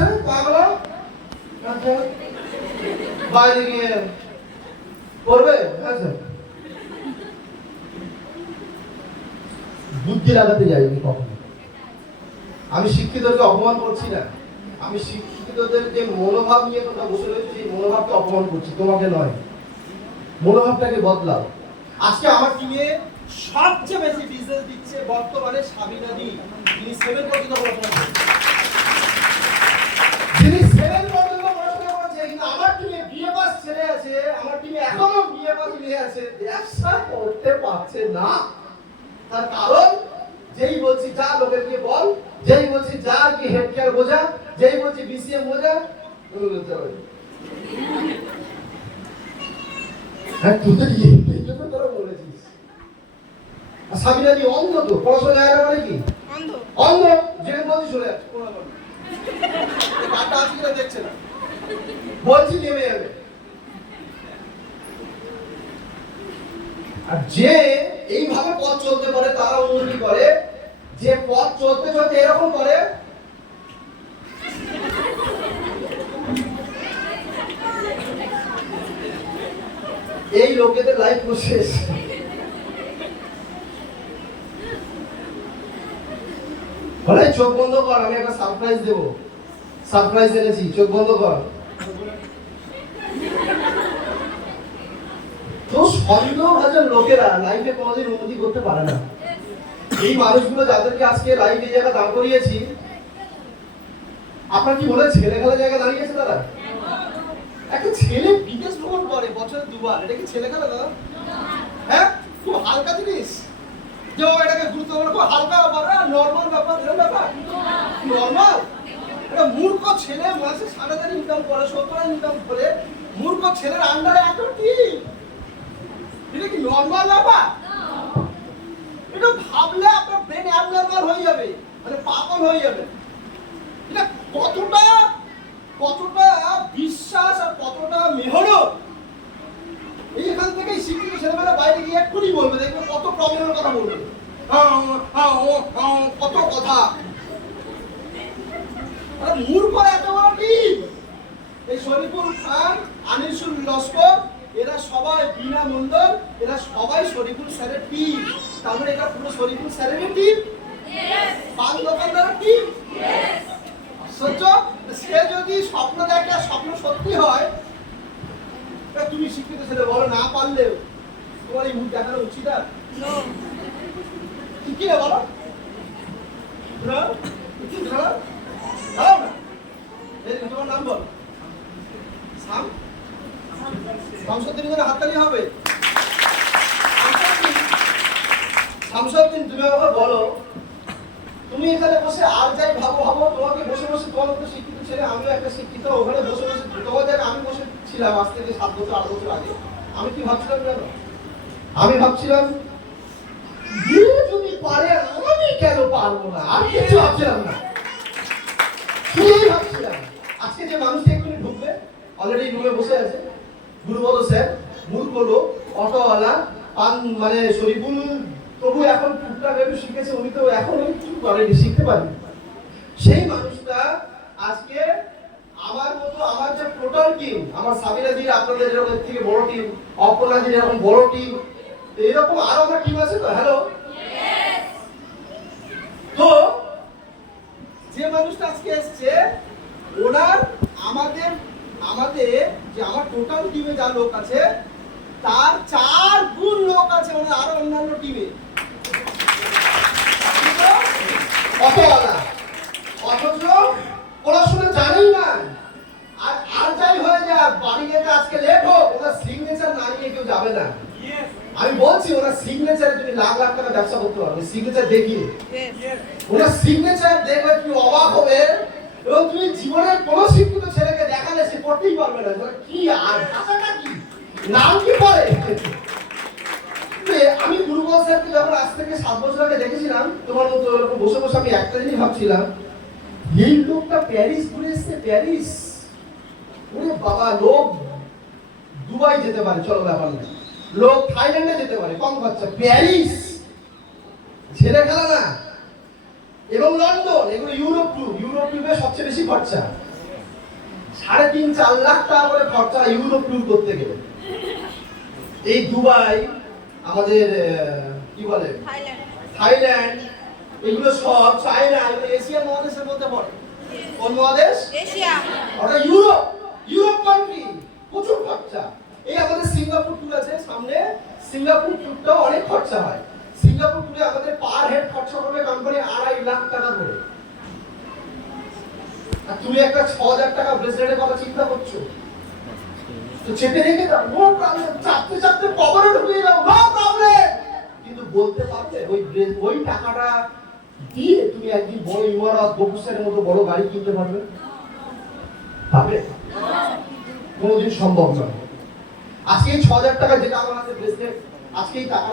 হচ্ছে পাগলা। আচ্ছা বাইরে গিয়ে করবে। আচ্ছা বুদ্ধি লাগাতে যাইনি কখনো। আমি শিক্ষিতদেরকে অপমান করছি না, আমি শিক্ষিতদের যে মনোভাব নিয়ে তোমরা বসে রয়েছে সেই মনোভাবকে অপমান করছি, তোমাকে নয়। মনোভাবটাকে বদলাও। আজকে আমার টিমে সবচেয়ে বেশি বিজনেস দিচ্ছে বর্তমানে সাবিনা দি, যিনি 7 পর্যন্ত পড়াশোনা করেছেন। যিনি 7 পর্যন্ত পড়াশোনা করেছে, কিন্তু আমার টিমে বিএ পাস ছেলে আছে, আমার টিমে এখনো বিএ পাস মেয়ে আছে, ব্যবসা করতে পারছে না। তার কারণ যেই বলছি যা লোকেরকে বল, যেই বলছি যা কি হেড কেয়ার বোঝা, যেই বলছি বিসিএম বোঝা, বলতে হবে হ্যাঁ তুই এই জন্য তোরা বলেছিস। আর সাবিনা দি অন্ধ, তো পড়াশোনা যায় না মানে কি অন্ধ? অন্ধ যে বলছি শুনে যাচ্ছে, কোনো ব্যাপার না, কাটা আজকে দেখছে না, বলছি নেমে যাবে। আর যে এইভাবে পথ চলতে পারে তারা উন্নতি করে, যে পথ চলতে চলতে এরকম করে এই লোকেদের লাইফ প্রসেস। বলে চোখ বন্ধ কর, আমি একটা সারপ্রাইজ দেবো, সারপ্রাইজ এনেছি, চোখ বন্ধ কর। তো সন্দেহভাজন লোকেরা লাইফে কোনোদিন উন্নতি করতে পারে না। এই মানুষগুলো যাদেরকে আজকে লাইফে এই জায়গা দাঁড় করিয়েছি, আপনার কি মনে হয় ছেলে খেলা জায়গা দাঁড়িয়েছে তারা? একটা ছেলে বিদেশ ভ্রমণ করে বছরে 2 বার, এটা কি ছেলে খেলা দাদা? হ্যাঁ, খুব হালকা জিনিস, যে এটাকে গুরুত্বপূর্ণ, খুব হালকা ব্যাপার, নর্মাল ব্যাপার, নর্মাল। এটা মূর্খ ছেলে মাসে 7,000 ইনকাম করে, 70,000 ইনকাম করে, মূর্খ ছেলের আন্ডারে এত টিম, এটা কি নর্মাল ব্যাপার? এটা ভাবলে আপনার ব্রেন অ্যাবনর্মাল হয়ে যাবে, মানে পাগল হয়ে যাবে। এটা কতটা বিশ্বাস আর কতটা মেহনত, এইখান থেকেই শিক্ষিত ছেলেমেয়েরা বাইরে গিয়ে এক্ষুনি বলবে, দেখবে কত প্রবলেমের কথা বলবে, কত কথা। মূর্খ এত বড় টিম, এই শরীফুল খান, আনিসুল লস্কর, এরা সবাই, বিনা মন্ডল, এরা সবাই শরীফুল স্যারের টিম। তাহলে এটা পুরো শরীফুল স্যারের টিম, পান দোকানদারের টিম। আশ্চর্য, সে যদি স্বপ্ন দেখে আর স্বপ্ন সত্যি হয়, তুমি শিক্ষিত ছেলে বলো না পারলেও তোমার এই মুখ দেখানো উচিত আর কি না বলো? তোমার নাম বল, শামসুদ্দিন, হাততালি হবে। শামসুদ্দিন, তুমি আমাকে বলো, তুমি এখানে বসে আর যাই ভাবো, তোমাকে বসে বসে, তোমার মতো শিক্ষিত ছেলে, আমিও একটা শিক্ষিত, ওখানে বসে বসে তোমার জায়গায় আমি বসে ছিলাম আজ থেকে 7 বছর 8 বছর আগে। আমি কি ভাবছিলাম জানো? আমি ভাবছিলাম যদি পারে আমি কেন পারবো না, আর কিছু ভাবছিলাম না, শুধুই ভাবছিলাম। আজকে যে মানুষটি একটু ঢুকবে, অলরেডি রুমে বসে আছে, গুরুবদ স্যার, মূর্খ লোক, অটোওয়ালা, পান মানে শরীফুল তবু এখন টুকটাক একটু শিখেছে, উনি তো এখন কিছু করেনি, শিখতে পারেনি। সেই মানুষটা আজকে আমার মতো, আমার যে টোটাল টিম, আমার সাবিনা দির আপনাদের এরকম থেকে বড় টিম, অপর্ণা দির এরকম বড় টিম, এরকম আরো আমার টিম আছে তো। হ্যালো, তো যে মানুষটা আজকে এসছে, ওনার আমাদের যে আমার টোটাল টিমে যা লোক আছে তার 4 গুণ লোক আছে ওনার আরো অন্যান্য টিমে। অথচ পড়াশোনা জানেই না, আর যাই হয়ে যাক, বাড়ি যেতে আজকে লেট হোক, ওনার সিগনেচার না নিয়ে কেউ যাবে না। আমি বলছি, ওনার সিগনেচারে তুমি লাখ লাখ টাকা ব্যবসা করতে পারবে, সিগনেচার দেখিয়ে। ওনার সিগনেচার দেখলে তুমি অবাক হবে, এবং তুমি জীবনের কোনো শিক্ষিত ছেলেকে দেখালে সে পড়তেই পারবে না, কি আর ভাষাটা কি, নাম কি পড়ে। আমি গুরুবদ স্যারকে যখন আজ থেকে 7 বছর আগে দেখেছিলাম, তোমার মতো এরকম বসে বসে আমি একটা জিনিস ভাবছিলাম, এই লোকটা প্যারিস ঘুরে এসছে, প্যারিস, ওরে বাবা, লোক দুবাই যেতে পারে, চলো ব্যাপার না, লোক থাইল্যান্ডে যেতে পারে কম খরচা, প্যারিস ছেলে খেলা না। এবং লন্ডন, এগুলো ইউরোপ ট্যুরে সবচেয়ে বেশি খরচা। 3.5-4 লাখ টাকা করে খরচা ইউরোপ ট্যুর করতে গেলে। এই দুবাই, আমাদের কি বলে থাইল্যান্ড, এগুলো সব চায়না, এগুলো এশিয়া মহাদেশের মধ্যে পড়ে। কোন মহাদেশ? এশিয়া। ওটা ইউরোপ কান্ট্রি, প্রচুর খরচা। এই আমাদের সিঙ্গাপুর ট্যুর আছে সামনে, সিঙ্গাপুর ট্যুরটাও অনেক খরচা হয়। সিঙ্গাপুর ট্যুরে আমাদের পার হেড খরচা করবে কোম্পানি 2.5 লাখ টাকা করে। আর তুমি একটা 6,000 টাকা ব্রেসলেটের কথা চিন্তা করছো, তো চেপে রেখে দাও, নো প্রবলেম, চাপতে চাপতে কবরে ঢুকিয়ে দাও, নো প্রবলেম। কিন্তু বলতে পারবে ওই টাকাটা দিয়ে তুমি একদিন বড় ইমারত, বকুসের মতো বড় গাড়ি কিনতে পারবে? পারবে? কোনোদিন সম্ভব নয়। আজকে এই 6,000 টাকা যেটা আমার হাতে ব্রেসলেট, আজকে এই টাকা